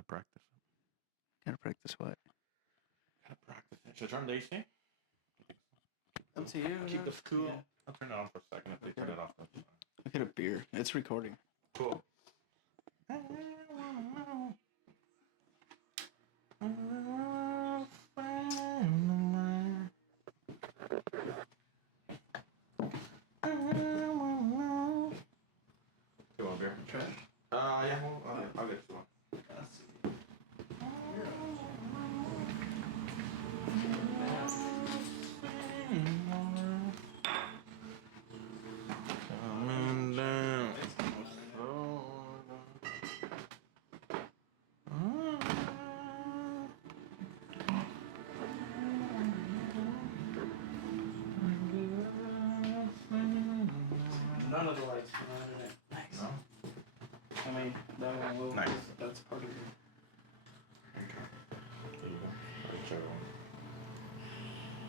Gotta practice it. Gotta practice what? Gotta practice it. Should I turn the AC? Up to you. Keep this cool. Yeah. I'll turn it on for a second if they turn it off. Look at a beer. It's recording. Cool. You want beer? Trash? Yeah, I'll get you one. Let's see. Coming down. None of the lights are on it. Nice. No? I mean, that one will. Nice. That's part of it. There you go. Whichever one.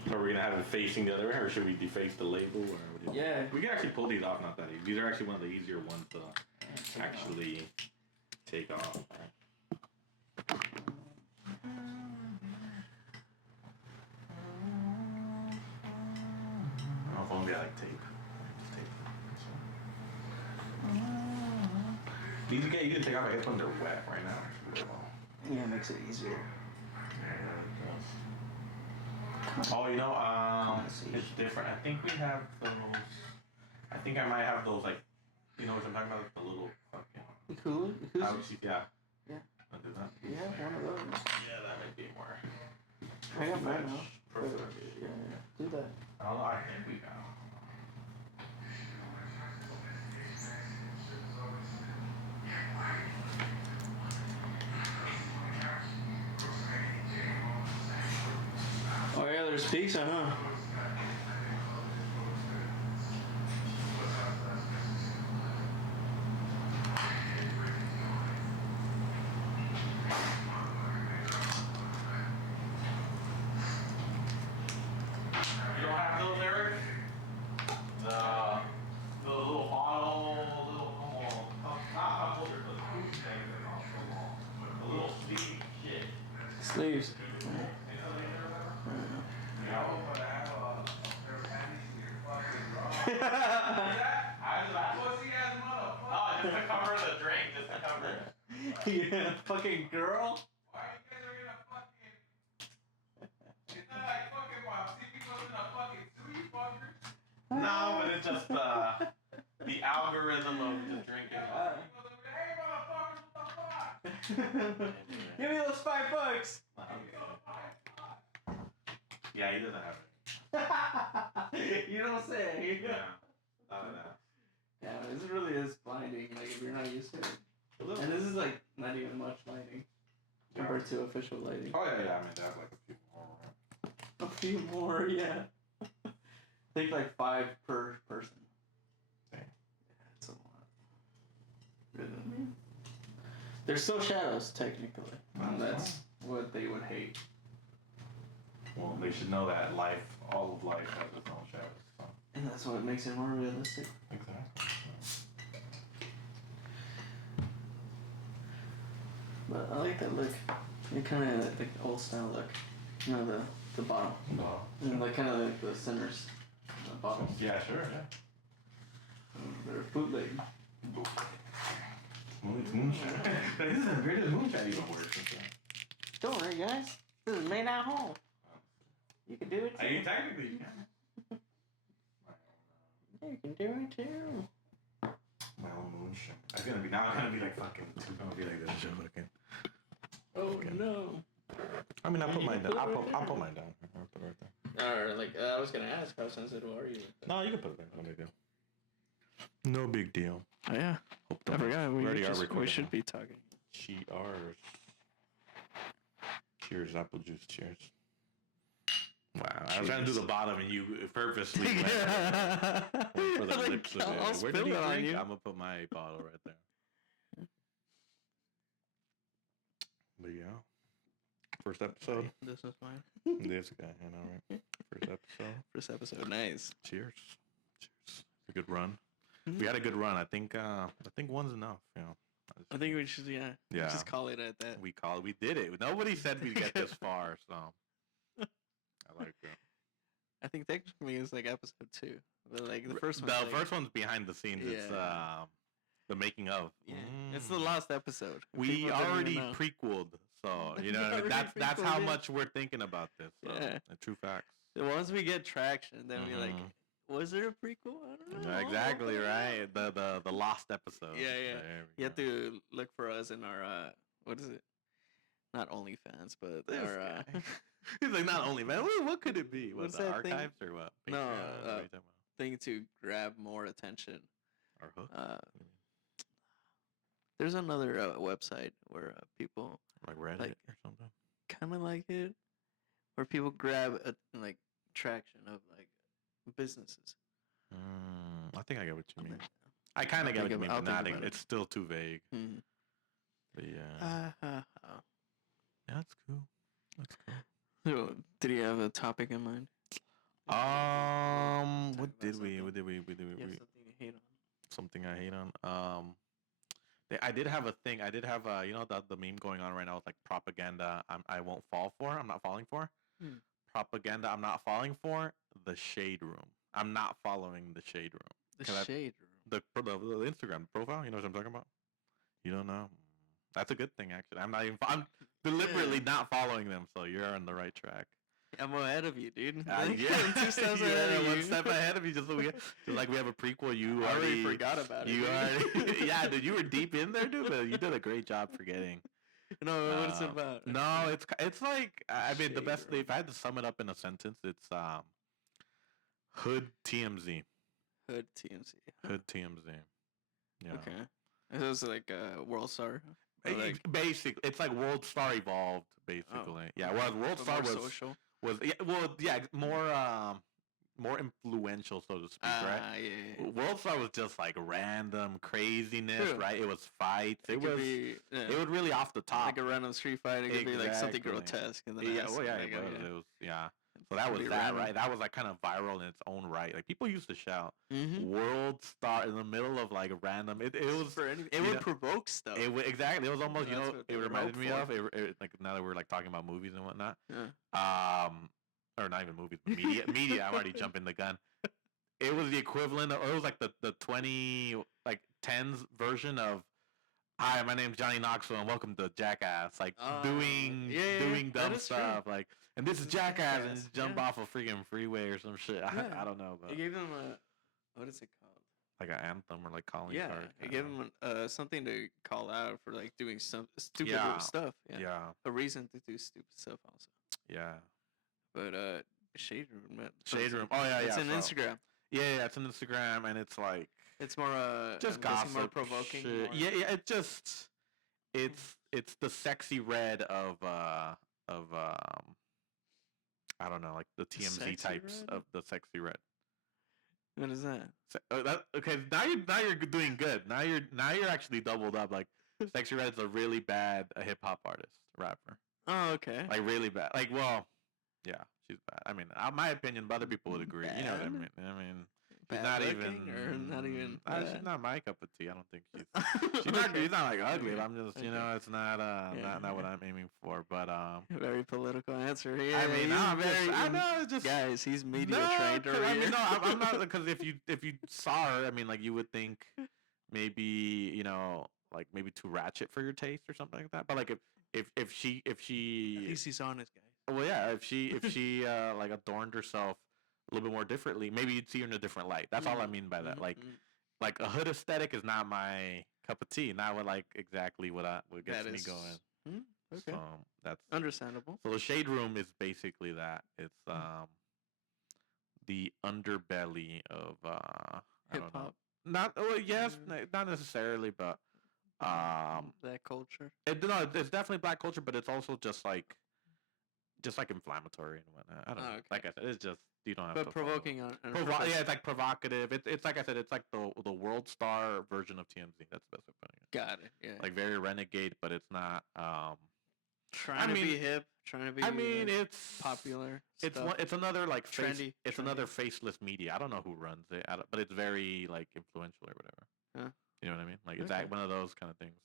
So are we gonna have it facing the other way, or should we deface the label? Or what do you Yeah. We can actually pull these off. Not that easy. These are actually one of the easier ones to actually take off. Right? Oh, if only I like tape. Just tape. These you can take off my headphones. They're wet right now. Yeah, it makes it easier. Oh, you know, Conversation. it's different. I think we have those. I think I might have those, like, you know what I'm talking about? Like the little fucking. The cooler? The koozies? Yeah. Yeah. I'll do that. Yeah, one of those. Yeah, that might be more. I got mine now. Perfect. Yeah. Do that. I don't know. I think we got. Oh yeah, there's pizza, huh? You don't have those, Eric? The little bottle, not holder, but the food thing. The little sleeve shit. Sleeves. Oh, just to cover the drink, just to cover it. Yeah, fucking girl. Why you guys are gonna fucking... It's not like fucking while TV wasn't a fucking sue, you fuckers. No, but it's just the algorithm of the drinking. Hey, motherfuckers, what the fuck? Give me those $5. Yeah, he doesn't have it. You don't say. Yeah. No. Yeah, this really is blinding. Like if you're not used to it. And this is like not even much lighting compared to official lighting. Oh yeah. I mean, they have like a few more. Right? A few more, yeah. I think like 5 per person. Dang. Yeah, it's a lot. Really? They're still shadows, technically. And that's what they would hate. Well, they should know that all of life has its own shadows. So. And that's what makes it more realistic. Exactly. But I like that look. It kind of like the old style look. You know, the bottom. No. And like kind of like the centers. The bottom. Yeah, sure. Yeah. They're bootleg. Moonshine. This is the greatest moonshine even works. Don't worry, guys. This is made at home. You can do it too. I mean, technically, you can. Yeah, you can do it too. My own moonshine. I'm gonna be like fucking. I'm gonna be like this shit fucking. Oh no. I mean, I put mine down. put it I'll right put mine down. I'll put it right there. Or like I was gonna ask, how sensitive are you? No, you can put it there. No big deal. No big deal. Oh yeah. Hope I forgot. recording. We should be talking. Cheers. Cheers, apple juice. Cheers. Wow, I was trying to do the bottom and you purposely went for the lips of I'll it. Where did spill you it on drink? you. I'm gonna put my bottle right there. But yeah, first episode. This is mine. This guy, I know, right? First episode. First episode, nice. Cheers. Cheers. A good run. We had a good run. I think one's enough. You know, I think we should, Yeah. just call it at that. We did it. Nobody said we'd get this far, so I like that. I think technically it's like episode 2, but like the first one. The first one's behind the scenes. It's Yeah. the making of. Yeah, it's the last episode. We People didn't even already know. prequeled, so We you know already that's how prequeled it. much we're thinking about this. So, Yeah. true facts. Once we get traction, then we like, Mhm. was there a prequel? I don't know. Exactly Open it right. up. The lost episode. Yeah, yeah. There we You have go. to look for us in our what is it? Not OnlyFans, but This our guy. He's like, not only man. What could it be? What's the that thing? archives or what? No, Patreon? What are you talking about? thing to grab more attention. Or hook? There's another website where people Like Reddit like- or something. kind of like it, where people grab like traction of like businesses. I think I get what you mean. Okay. I kind I'll of get what think you mean, I'll but think not. about it. It's still too vague. Mhm. But yeah, yeah, that's cool. That's cool. So, did you have a topic in mind? What about did we? something. What did we? You have something to hate on? Something I hate on. I did have a thing. I did have you know the meme going on right now with like propaganda. I won't fall for. I'm not falling for. Hmm. Propaganda. I'm not falling for the shade room. I'm not following the shade room. The Can I- shade room. The Instagram profile. You know what I'm talking about? You don't know? That's a good thing actually. I'm deliberately not following them. So you're on the right track. I'm ahead of you, dude. Yeah, I'm 2 steps yeah, ahead of one you. step ahead of you. Just like we have a prequel. You I already already forgot about it. You dude. already, yeah, dude. You were deep in there, dude. But you did a great job forgetting. No, what it's Uh, about? No, it's like I mean the Shade best. room. If I had to sum it up in a sentence, it's hood TMZ. Hood TMZ. Hood TMZ. Yeah. Okay. It was like World Star. Or like, Basically, it's like World Star evolved. Basically, yeah. Well, World but Star more was social. more influential, so to speak, right? Yeah. World Star was just like random craziness, True. right? It was fights. It It could was be it was really off the top. like a random street fight. It could be like something Exactly. grotesque. And then Yeah, it has well, yeah, like, it was. yeah. It was, yeah. So that was Pretty that, random. right? That was like kind of viral in its own right. Like people used to shout Mhm. "World Star" in the middle of like a random. It was for anything. It you would know, provoke stuff. exactly. It was almost That's what it they would reminded hope me for. of like now that we're like talking about movies and whatnot. Yeah. Or not even movies, but media. I'm already jumping the gun. It was the equivalent of, or it was like the 10s version of, "Hi, my name's Johnny Knoxville and welcome to Jackass." Like doing yeah, doing that dumb is true. stuff. Like, and this is This is Jackass, and Jackass, just jump yeah. off a freaking freeway or some shit. Yeah. I don't know, but It gave them a what is it called? like an anthem or like calling Yeah, card. it gave them something to call out for like doing some stupid Yeah. stuff. Yeah, Yeah. yeah, A reason to do stupid stuff also. yeah. But Shade Room, man. Shade Room. Oh yeah, It's yeah. an so- Instagram. Yeah, it's on Instagram, and it's like It's more just I'm guessing gossip, more provoking. shit. more- Yeah, it just it's the sexy red of I don't know, like the TMZ Sexy types red? of the sexy red. What is that? Okay, now you're doing good. Now you're actually doubled up. Like sexy red is a really bad hip hop artist rapper, Oh, okay. like really bad. Like well, yeah, she's bad. I mean, my opinion, but other people would agree. You know what I Bad? mean? I mean. She's Bad not looking even, or not even. she's bad? not my cup of tea. I don't think she's not. Okay. She's not like ugly. Okay. But I'm just, you Okay. know, it's not Yeah. not what I'm aiming for. But Very political answer here. I mean, He's I'm just, very I know it's just guys. He's media no, trained 'cause over I mean, here. no, I'm not because if you saw her, I mean, like you would think maybe you know, like maybe too ratchet for your taste or something like that. But like if she At least he's honest, guys. well, yeah, if she like adorned herself a little bit more differently, maybe you'd see her in a different light. That's all I mean by that. Like a hood aesthetic is not my cup of tea. Not what like exactly what gets That me is- going. Okay, So that's understandable. so the shade room is basically that. It's the underbelly of I Hip don't know. hop, Not yes, not necessarily, but that culture. no, it's definitely black culture, but it's also just like inflammatory and whatnot. I don't know. Oh, okay. Like I said, it's just you don't have But to follow. provoking on. Yeah, it's like provocative. It's like I said, it's like the World Star version of TMZ. That's the best way of putting it. Got it. Yeah. Like very renegade, but it's not. trying to be mean- hip, trying to be. I mean, it's popular. It's stuff. it's another like Trendy, It's trendy. another faceless media. I don't know who runs it, but it's very like influential or whatever. Huh. You know what I mean? Like it's Okay. one of those kind of things.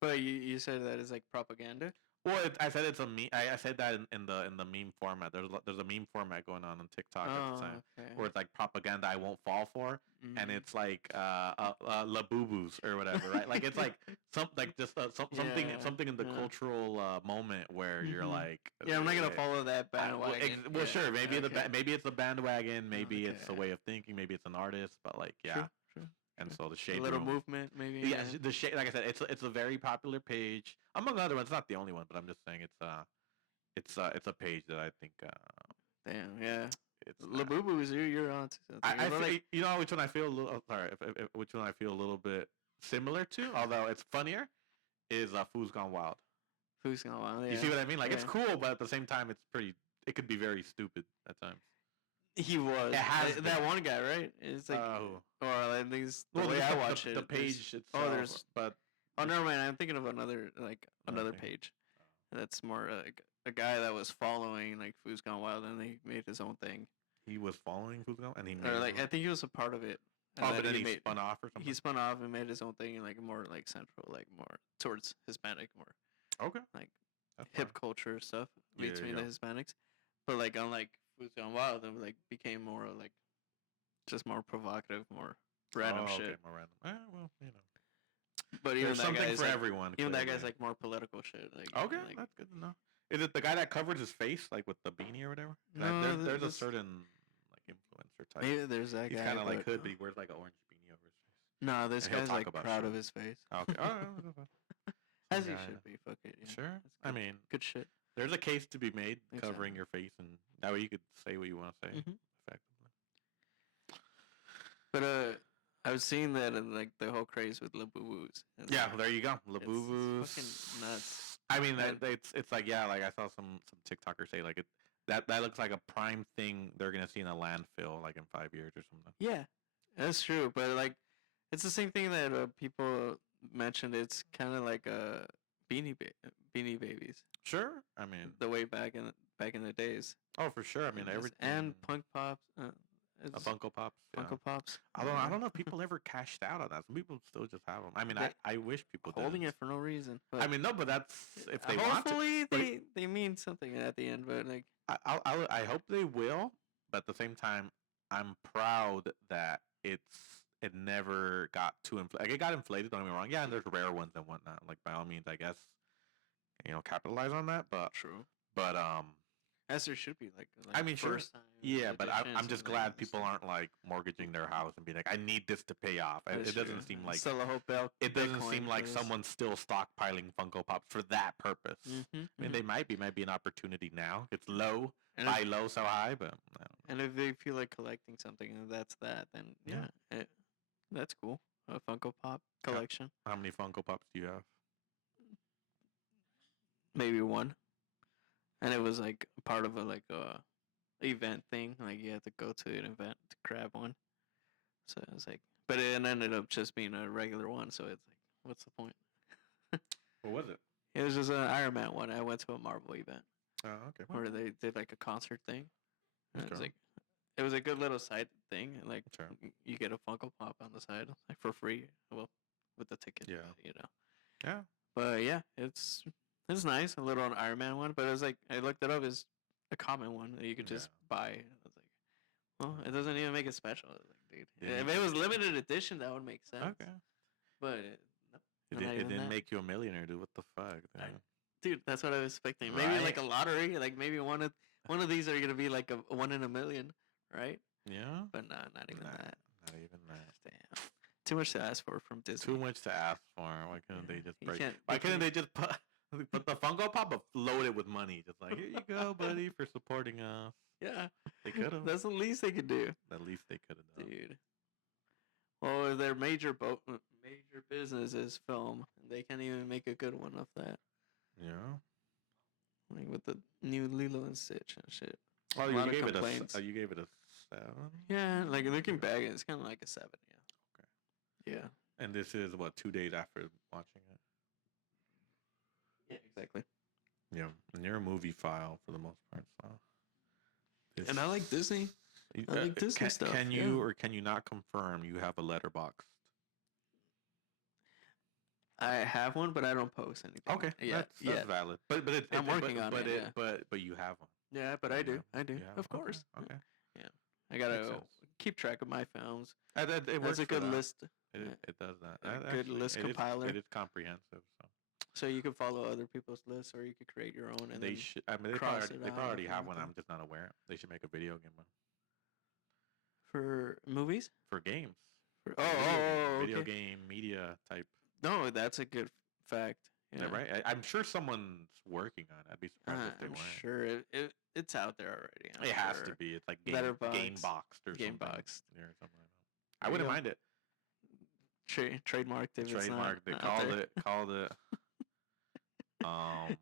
But you said that is like propaganda. Well, I said it's a meme. I said that in the meme format. There's a meme format going on TikTok at the time Okay. where it's like propaganda I won't fall for, and Mhm. it's like la boo boos or whatever, right? Like it's like something Yeah, something in the yeah. cultural moment where you're Mhm. like, Yeah, I'm not gonna eh, follow that well, bandwagon. well, Yeah, sure, maybe okay. maybe it's a bandwagon, maybe it's a Okay. way of thinking, maybe it's an artist, but like yeah, True, true. and so the A shade little room. movement, maybe. Yeah, the shade. Like I said, it's a very popular page among other ones. It's not the only one, but I'm just saying it's a page that I think Damn. Yeah. it's Labubu's, you're on to something. I You know, feel, like, you know which one I feel a little sorry if which one I feel a little bit similar to, although it's funnier, is Food's Gone Wild. who's gonna want? Yeah. You see what I mean? Like it's Yeah. cool, but at the same time, it's pretty. It could be very stupid at times. He was. It has that been. one guy, right? It's like, Who? or I think it's the way just I watch it. the there's- page itself. there's. but Oh, never mind. I'm thinking of another another Okay. page. That's more like a guy that was following like Food's Gone Wild, and he made his own thing. he was following Food's Gone, and he made. Or his like own- I think he was a part of it. and oh, then but then he made, spun off or something. he spun off and made his own thing, and like more like central, like more towards Hispanic, more okay. like That's hip fine. culture stuff Yeah, there between you the Hispanics. But like unlike Food's Gone Wild, it like became more like just more provocative, more random Oh, shit. Okay, more random. Well, you know. But even There's that something guy's for like, everyone. even that guy's clearly. like more political shit. Like Okay, like, that's good to know. Is it the guy that covers his face like with the beanie or whatever? No, there's a this- certain like influencer type. maybe there's that He's guy. kind of like but- hood, but he wears like an orange beanie over his face. No, this And he'll guy's talk like about proud shit. of his face. Okay. Oh, As some he guy. should be. Fuck it. Yeah. Sure. That's I good- mean, good shit. there's a case to be made covering Exactly. your face, and that way you could say what you want to say Mhm. effectively. But I was seeing that in like the whole craze with Labubu's. Yeah, there you go. It's Labubu's. fucking nuts. I mean, And- it's like yeah, like I saw some TikTokers say like it that looks like a prime thing they're gonna see in a landfill like in 5 years or something. Yeah, that's true. But like, it's the same thing that people mentioned. It's kind of like Beanie Babies. Sure. I mean, The way back in the days. oh for sure. I mean, Yes, everything and Punk Pops. a Funko Pops. Yeah. Funko Pops. I don't know if people ever cashed out on that. Some people still just have them. I mean, They- I wish people Holding didn't. it for no reason. But I mean, no, but that's if they want to. hopefully but they mean something at the end. But like, I hope they will, but at the same time, I'm proud that it never got too inflated. Like it got inflated. Don't get me wrong. Yeah, and there's rare ones and whatnot. Like by all means, I guess, capitalize on that. But true. but As there should be like I mean, sure. first time yeah. But I'm editions just and glad things. people aren't like mortgaging their house and being like, I need this to pay off. That's It doesn't true. seem like Sell a whole it doesn't Bitcoin seem for like this. someone's still stockpiling Funko Pops for that purpose. Mhm, I mean, mhm. they might be an opportunity now. It's low, And buy if- low, sell high, but I don't know. And if they feel like collecting something, and that's that, then Yeah. that's cool. A Funko Pop collection, How many Funko Pops do you have? maybe one. And it was like part of a event thing. Like you had to go to an event to grab one. So it was like, but it ended up just being a regular one. So it's like, what's the point? What was it? It was just an Iron Man one. I went to a Marvel event Oh, okay. where they did like a concert thing. And it was Okay. like, it was a good little side thing. And like, Sure. you get a Funko Pop on the side, like for free. Well, with the ticket. Yeah. Yeah. But yeah, it's nice. A little Iron Man one, but it was like I looked it up as a common one that you could just buy. I was like, well, it doesn't even make it special. I was like, dude, Yeah, if you it was limited edition, that would make sense. Okay. But It, Not it even didn't that. make you a millionaire, dude. What the fuck? I- dude? dude, that's what I was expecting. Maybe like a Right. lottery. Like maybe one of these are gonna be like a 1 in a million, right? Yeah. But nah, not even Nah, that. Not even that. Damn, too much to ask for from Disney. Too much to ask for. Why couldn't they just You break? can't- Why you couldn't can't- they just put the Funko Pop but load it with money? Just like, here you go, buddy, for supporting us. Yeah, They could have. that's the least they could do, At least they could have done. dude. Well, their major business is film. They can't even make a good one of that. Yeah. Like with the new Lilo and Stitch and shit. Oh, A you lot of gave it complaints. you gave it a 7. Yeah, like looking back, it's kind of like a 7. Yeah. Yeah. And this is what 2 days after watching it. Yeah. Exactly. Yeah, and you're a movie file for the most part. So. And I like Disney. I like Disney can, stuff, Can yeah. you or can you not confirm you have a letterbox? I have one, but I don't post anything. Okay, Yeah. that's valid. But I'm working on it, yeah. But you have one. Yeah, but I do. I do. You have Of one? course. Okay. I gotta sense. keep track of my films. It That's works a for good that. list. It, Yeah. it does that. A That good actually- list it is- compiler. It is comprehensive. So So you can follow other people's lists, or you could create your own. And they then should. I mean, cross it they out probably already if have one. anything. I'm just not aware. They should make a video game one for movies. for games. For, Video okay. game media type. No, that's a good fact. Yeah, right. I'm sure someone's working on it. I'd be surprised if they I'm weren't. sure it's out there already. I'm It has sure. to be. It's like Letterboxd. Gameboxed or something. Gameboxed. Yeah, or something like that. I There you wouldn't go. mind it. Trademarked if Trademark. They it's not out called there. it. Called it.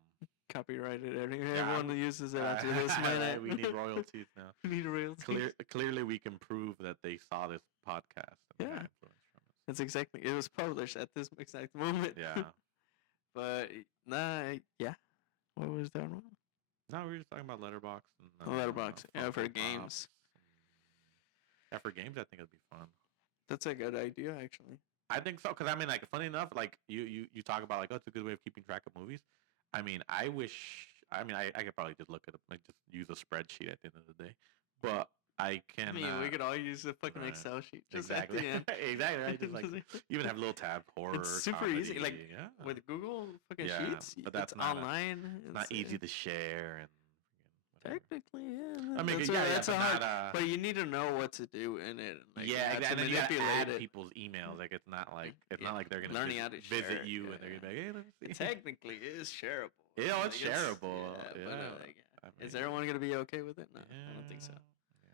Copyrighted. Yeah, Everyone uses it after this minute. we need royalties now. We need royalties. Clearly, we can prove that they saw this podcast. And they got Yeah. influence from That's exactly. It was published at this exact moment. us. Yeah. But yeah. What was that one? No, we were just talking about Letterboxd and Letterboxd. Yeah, for Funko games. Pops. Yeah, for games, I think it'd be fun. That's a good idea, actually. I think so, because I mean, like, funny enough, like you talk about like, oh, it's a good way of keeping track of movies. I mean, I wish. I mean, I could probably just look at it, like, just use a spreadsheet at the end of the day, but I can. I mean, we could all use a fucking right. Excel sheet just Exactly. at the end. Exactly. Right? Just like even have a little tab horror. super easy, like, comedy, yeah. with Google fucking Yeah, Sheets. but that's it's not online. It's not easy to share and. whatever. Technically, yeah. I mean, that's yeah, a, that's but a hard. not, But you need to know what to do in it. Like, yeah, how to and then you gotta manipulate add it. people's emails. Like it's not like Yeah, not like they're gonna learning how to share visit it, you yeah, and they're yeah. gonna be like, hey, let me It see. technically is shareable. Yeah, Like, it's shareable. Yeah, Yeah. but, like, I is mean, everyone gonna be okay with it? No, I don't think so. Yeah,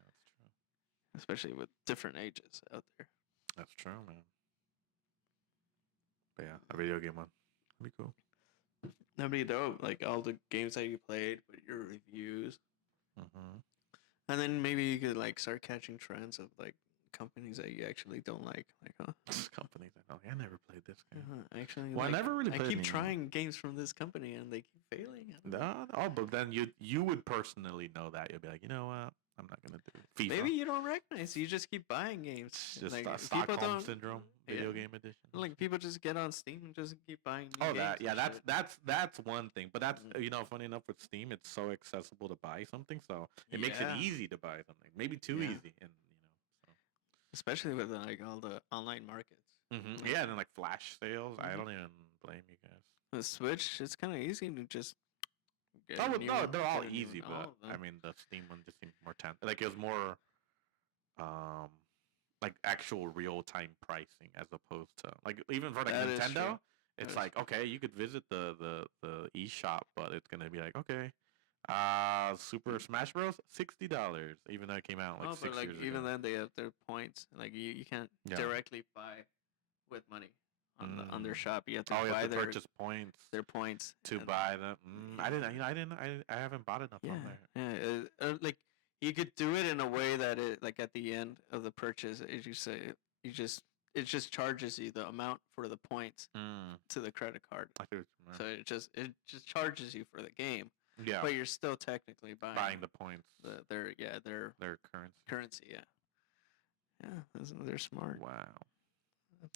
that's true. Especially with different ages out there. That's true, man. But yeah, a video game one. That'd be cool. That'd be dope. Like all the games that you played, with your reviews, Mm-hmm. and then maybe you could like start catching trends of like companies that you actually don't like. Like, Companies I know. I never played this game. actually, Well, I like, never really I played keep any- trying games from this company and they keep failing. No, but then you would personally know that. You'll be like, you know what? I'm not gonna do FIFA. Maybe you don't recognize. You just keep buying games. It's just like, Stockholm don't- syndrome video yeah. game edition. Like people just get on Steam and just keep buying. New Oh, games that yeah, and shit. that's one thing. But that's Mm. you know, funny enough with Steam, it's so accessible to buy something, so it makes it Yeah. easy to buy something. Maybe too Yeah. easy, and Especially with like all the online markets. yeah, and then like flash sales. I Mhm. don't even blame you guys. The Switch, it's kind of easy to just. Get Oh, a well, new no, one, they're all get a new easy, one, all but of them. I mean, the Steam one just seemed more like it was more, like actual real time pricing as opposed to like even for like That is Nintendo. true. It's That is like okay, you could visit the eShop, but it's gonna be like okay, Super Smash Bros. $60, even though it came out like Oh, 6 but like years even ago. then they have their points. Like you can't Yeah. directly buy with money on their Mm. shop. You have to Oh, you buy have to their purchase points points to and- buy them. I didn't. You know, I haven't bought enough Yeah, on there. yeah. Like you could do it in a way that it like at the end of the purchase, it it just charges you the amount for the points to the credit card. I see what you meant. So it just charges you for the game, yeah, but you're still technically buying the points, their their currency. currency. Yeah, they're smart. Wow.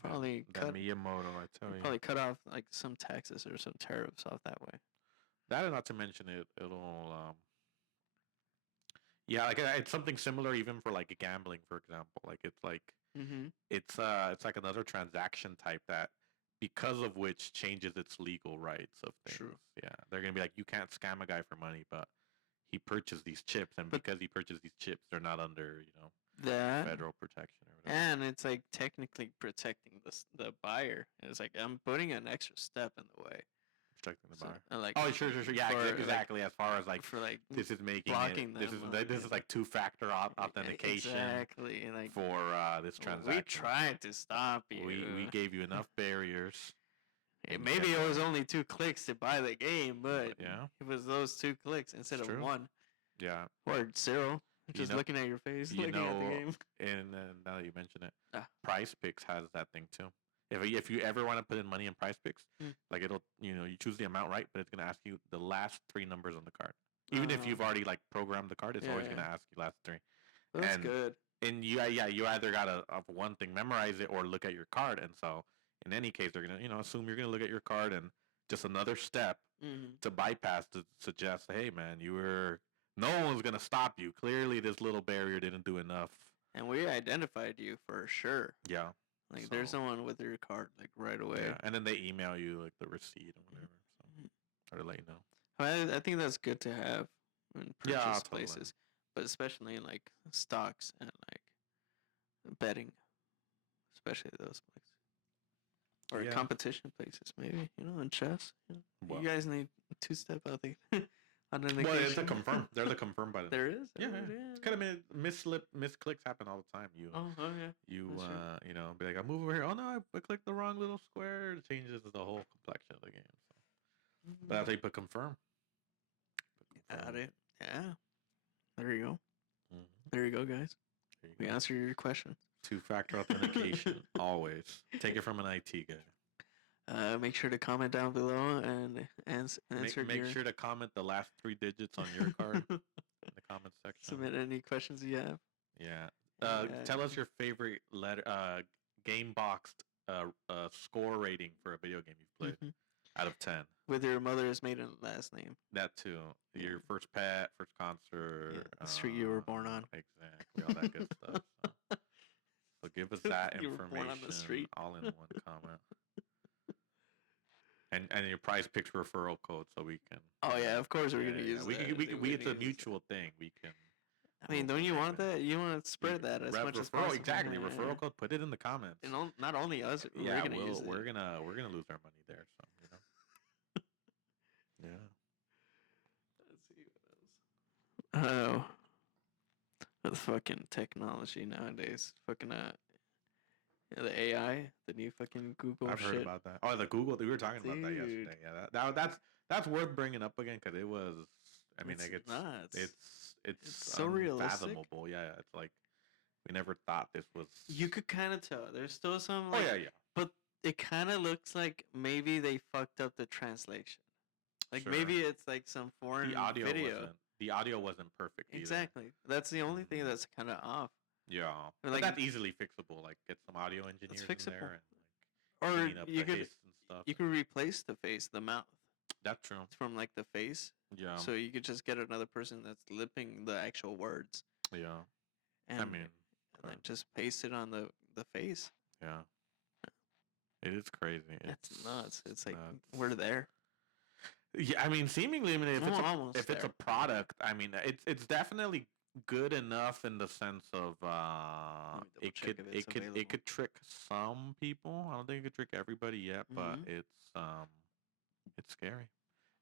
Probably That cut Miyamoto, I tell you. probably cut off like some taxes or some tariffs off that way. That and not to mention it'll yeah, like it's something similar even for like gambling, for example. Like it's like Mm-hmm. it's like another transaction type that because of which changes its legal rights of things. True. Yeah. They're gonna be like, you can't scam a guy for money, but he purchased these chips and But- because he purchased these chips they're not under, That federal protection or whatever. and it's like technically protecting the buyer. It's like I'm putting an extra step in the way. Protecting the So, buyer. like Oh, sure. Yeah, for, like, exactly. As far as like for like this is making blocking this them, this is like two-factor authentication Exactly. And like for this transaction. we tried to stop you. We gave you enough barriers. and you Maybe kept it was going. only 2 clicks to buy the game, but Yeah, it was those 2 clicks instead It's of true. 1 yeah. or 0. You Just know- looking at your face, you looking at the know- game. And now that you mention it, Ah. Price Picks has that thing too. If you ever want to put in money in Price Picks, Mm. like it'll you choose the amount right, but it's gonna ask you the last 3 numbers on the card. Even if Oh. you've already like programmed the card, it's always Yeah, gonna yeah. ask you last 3. That's and- good. And you either gotta of one thing memorize it or look at your card, and so in any case, they're gonna assume you're gonna look at your card, and just another step to bypass to suggest, hey man, no one's gonna stop you. Clearly, this little barrier didn't do enough. And we identified you for sure. Yeah. Like there's So- someone with your card like right away. Yeah, and then they email you like the receipt or whatever, or to let you know. I think that's good to have in Yeah, purchase totally. places, but especially in like stocks and like betting, especially those places, or Yeah. competition places, maybe in chess. Well- You guys need two-step authentication. Well, it's a confirm. They're the confirm button. There is. Yeah, Oh, yeah. It's kind of misclicks happen all the time. Oh, yeah. You that's true. be like, I move over here. Oh no, I clicked the wrong little square. It changes the whole complexion of the game. So. But that's how you put confirm. Got it. Yeah. There you go. Mhm. There you go, guys. There you We go. answered your question. Two-factor authentication always. Take it from an IT guy. Make sure to comment down below and answer Make your sure to comment the last 3 digits on your card in the comment section. submit any questions you have. Yeah. Yeah. Tell us your favorite game boxed score rating for a video game you've played Mhm. out of 10. With your mother's maiden last name. That too. Your first pet, first concert, the street you were born on. Exactly, all that good stuff. So give us that You were information born on the street. all in one comment. And your prize picks referral code so we can. Oh yeah, of course we're gonna use we that. can, we it's a use- mutual thing. We can. I mean, don't you want that? You want to spread that as much as referral, possible. exactly. Yeah, Referral yeah. code. Put it in the comments. And not only us, Yeah, we're gonna use it. we're gonna lose our money there. So yeah. Let's see what else. Oh, the fucking technology nowadays. Fucking the AI, the new fucking Google I've shit. heard about that. Oh, the Google. We were talking about that Dude. yesterday. Yeah, that's worth bringing up again because it was. I mean, like It's nuts. it's so realistic. unfathomable. Yeah, it's like we never thought this was. You could kind of tell. There's still some. Oh Like, yeah, yeah. But it kind of looks like maybe they fucked up the translation. Like Sure. maybe it's like some foreign video. The audio wasn't perfect. Either. Exactly. That's the only thing that's kind of off. Yeah, Or but like- that's easily fixable. Like get some audio engineers in fixable. there and Or like clean up you the could hiss and stuff. you could replace the face, the mouth, That's true. from like the face. Yeah, So you could just get another person that's lipping the actual words. yeah. And, I mean, and then just paste it on the face. yeah. It is crazy. That's nuts. It's like nuts. we're there. Yeah, I mean, seemingly, I mean, if it's Almost if it's a there. product, I mean, it's definitely good enough in the sense of me double check if it's it available. could trick some people. I don't think it could trick everybody yet, but Mhm. it's scary.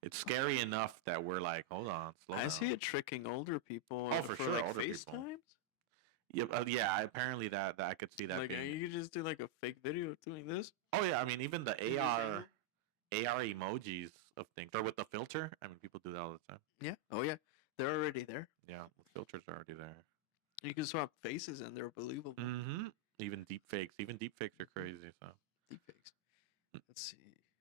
It's scary enough that we're like, hold on, slow I down. see it tricking older people. Oh, for sure, like older people. FaceTimes. Yeah, apparently that I could see that Like being. you could just do like a fake video of doing this. Oh yeah, I mean even the You AR emojis of things, or with the filter. I mean people do that all the time. Yeah. Oh yeah. They're already there. Yeah, the filters are already there. You can swap faces and they're believable. Mm-hmm. Even deep fakes are crazy. So Deepfakes. Let's see.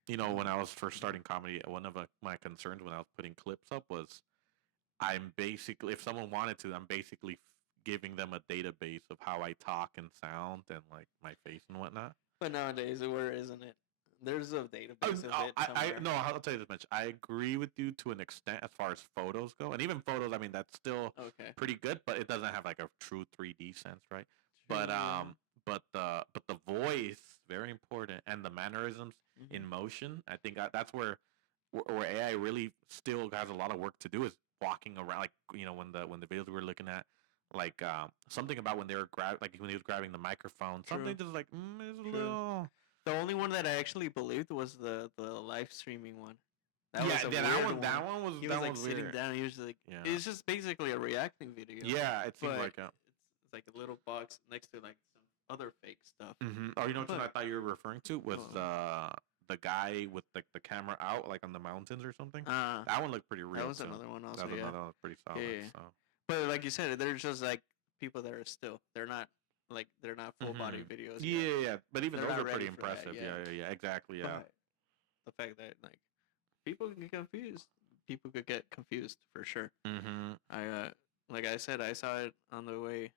you know, when I was first starting comedy, one of my concerns when I was putting clips up was, I'm basically, if someone wanted to, I'm basically giving them a database of how I talk and sound and like my face and whatnot. But nowadays, where isn't it? There's a database of it I somewhere. no, I'll tell you this much. I agree with you to an extent as far as photos go, and even photos. I mean, that's still Okay. pretty good, but it doesn't have like a true 3D sense, right? But True. but the voice very important, and the mannerisms Mhm. in motion. I think that's where AI really still has a lot of work to do, is walking around, like, you know, when the videos we were looking at, like something about when they were when he was grabbing the microphone, something True. just like it's a True. little. The only one that I actually believed was the live streaming one. That Yeah, was a yeah, weird that one was He that was like was sitting weird. down. He was like, Yeah. it's just basically a reacting video. Yeah, it seems but like it's like a little box next to like some other fake stuff. Oh, you know what I But- thought you were referring to was Oh. the guy with the camera out, like on the mountains or something. That That one looked pretty real. was too. another one That also. was Yeah. another one pretty solid. Yeah. So. But like you said, they're just like people that are still. They're not full body Mhm. videos. Yeah, yet. yeah, but even They're those not are pretty ready for that impressive. yet. Yeah, exactly. Yeah. But the fact that like people can get confused. People could get confused for sure. Mm-hmm. I like I said, I saw it on the way.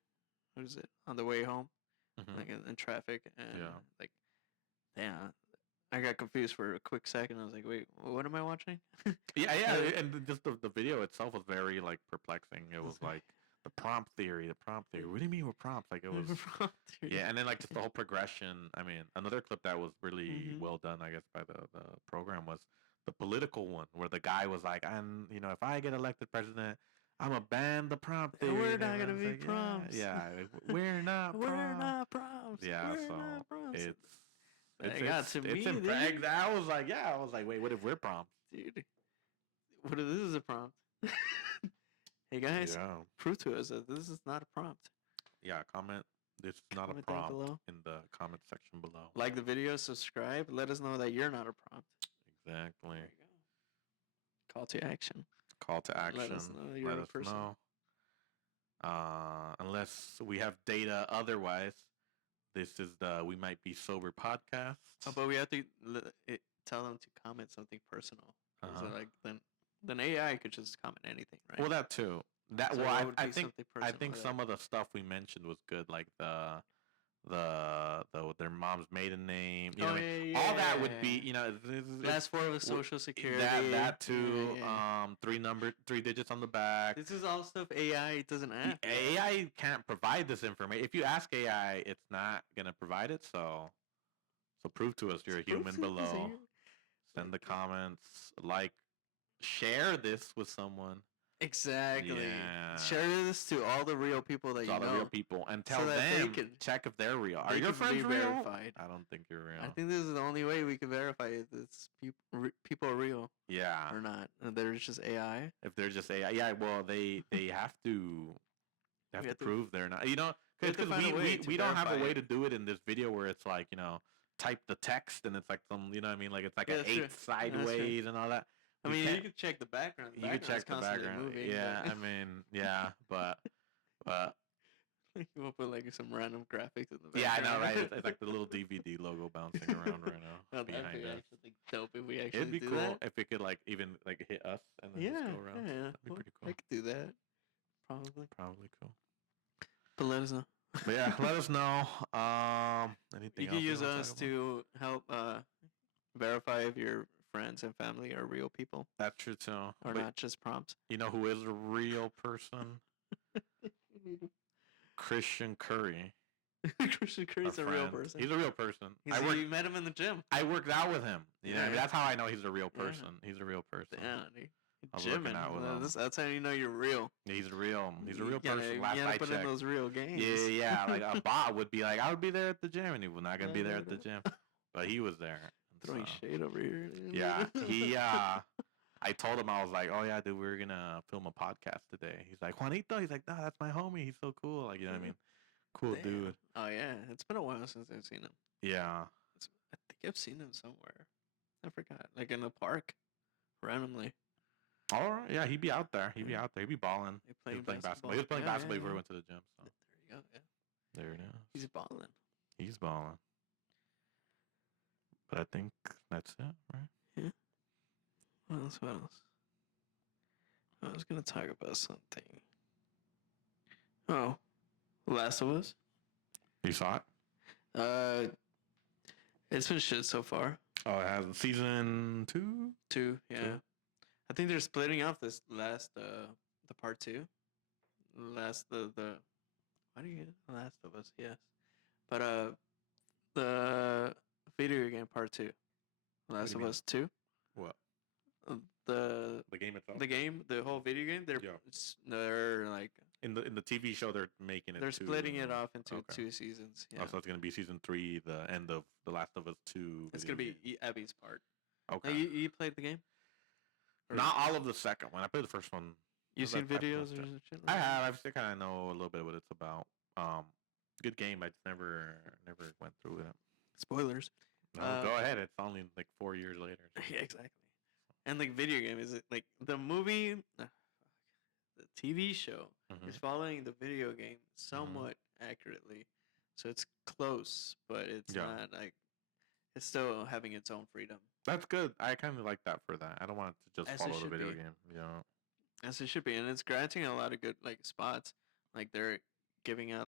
What is it? On the way home, Mhm. like in traffic, and Yeah. like Damn. I got confused for a quick second. I was like, wait, what am I watching? Yeah, and just the video itself was very like perplexing. It was like the prompt theory. What do you mean with prompts? Like it was. Yeah, and then like just the whole progression. I mean, another clip that was really Mhm. well done, I guess, by the program was the political one, where the guy was like, "I'm, if I get elected president, I'm gonna ban the prompt And theory." we're and not gonna everyone's be like, prompts. Yeah, like, we're not. We're prompts." not prompts. Yeah, We're so not prompts. it's That got to me, dude. I was like, wait, what if we're prompts? Dude, what if this is a prompt? Hey guys, Yeah, prove to us that this is not a prompt. yeah. Comment. This is not Comment a down prompt below. in the comment section below. Like the video, subscribe. Let us know that you're not a prompt. Exactly. There you go. Call to action. Call to action. Let us know you're a person. Know. Unless we have data otherwise, this is the We Might Be Sober podcast. Oh, but we have to tell them to comment something personal. So like then AI could just comment anything, right? Well, that too. That So well, what would I be think something I personal, think yeah. some of the stuff we mentioned was good, like the their mom's maiden name. You know, what I mean? All that would be, last four of the social security. that too. Yeah. 3 digits on the back. This is all stuff AI doesn't have. AI can't provide this information. If you ask AI, it's not gonna provide it. So prove to us you're a human below. Send the comments, like, share this with someone. Exactly. Yeah. Share this to all the real people that To you all know. the real people and tell that they them can- check if they're real. Are they your can friends be real? verified. I don't think you're real. I think this is the only way we can verify if this people are real Yeah. or not. They're just AI. If they're just AI, yeah. Well, they have to. They have We to have to- prove they're not. we have to Because find a way to we don't have a verify way it. to do it in this video where it's like, type the text and it's like some, what I mean, like it's like Yeah, an that's true. 8 That's sideways and all that. I You mean, you can't- could check the background. You could check the constantly background. Moving, Yeah, but I mean, yeah, but we'll put like some random graphics in the yeah, I know, background. right? It's like the little DVD logo bouncing around right now Oh, that'd behind be us. actually dope if we actually It'd be do cool that. if it could like even like hit us and then Yeah, just go around. yeah. That'd be Well, pretty I cool. could do that. Probably. Probably cool. But let us know. But yeah, let us know. Anything You else can use wanna us talk about? to help verify if your friends and family are real people That's true too. or But not just prompts. you know who is a real person? Christian Curry. Christian our Curry's a real friend. person. He's a real person. You met him in the gym. I worked out with him. You know, what I mean, Yeah. that's how I know he's a real Yeah. person. He's a real person. Yeah, dude. I was Gymming. working out with him. That's how you know you're real. He's a real You person. Last You I gotta put in checked. those real games. Yeah. Like a bot would be like, I would be there at the gym, and he was not gonna be Yeah, there no, at the no. gym, but he was there. and Throwing so- shade over here. Yeah, I told him, I was like, oh yeah, dude, we're gonna film a podcast today. He's like, Juanito. He's like, no, that's my homie. He's so cool. Like, you know what I mean? Cool Damn. dude. Oh yeah, it's been a while since I've seen him. Yeah. I think I've seen him somewhere. I forgot, like in a park, randomly. All right. Yeah, he'd be out there. He'd be out there. He'd be balling. He He played was playing basketball. He was playing Yeah, basketball yeah, before he yeah. went to the gym. So There you go. Yeah, there it is. he's balling. He's balling. But I think that's it, right? What else? What else? I was gonna talk about something. Oh, Last of Us. You saw it? It's been shit so far. Oh, it has season 2. 2, yeah. Two? I think they're splitting off this last the part 2. The why do you get Last of Us? Yes, but the video game part 2, Last you of mean? Us 2. What? The game itself. game, the whole video game, Yeah. they're like In the TV show, they're making it. they're splitting it off into Okay. 2 seasons. Yeah, Oh, so it's gonna be season 3, the end of The Last of Us 2. it's video gonna be game. Abby's part. Okay. Like, you played the game? Or Not all of the second one. I played the first one. You've About seen 5 videos months or ago. some shit? I like that? have. I still kind of know a little bit what it's about. Good game. I just never went through it. Spoilers. No, go ahead. It's only like 4 years later. Yeah, exactly. And like video game is it like the movie, the TV show Mhm. is following the video game somewhat accurately, so it's close, but it's Yeah. not like it's still having its own freedom That's good. I kind of like that for that. I don't want it to just As it follow the should video be. game. You know. as it should be, and it's granting a lot of good like spots. Like they're giving out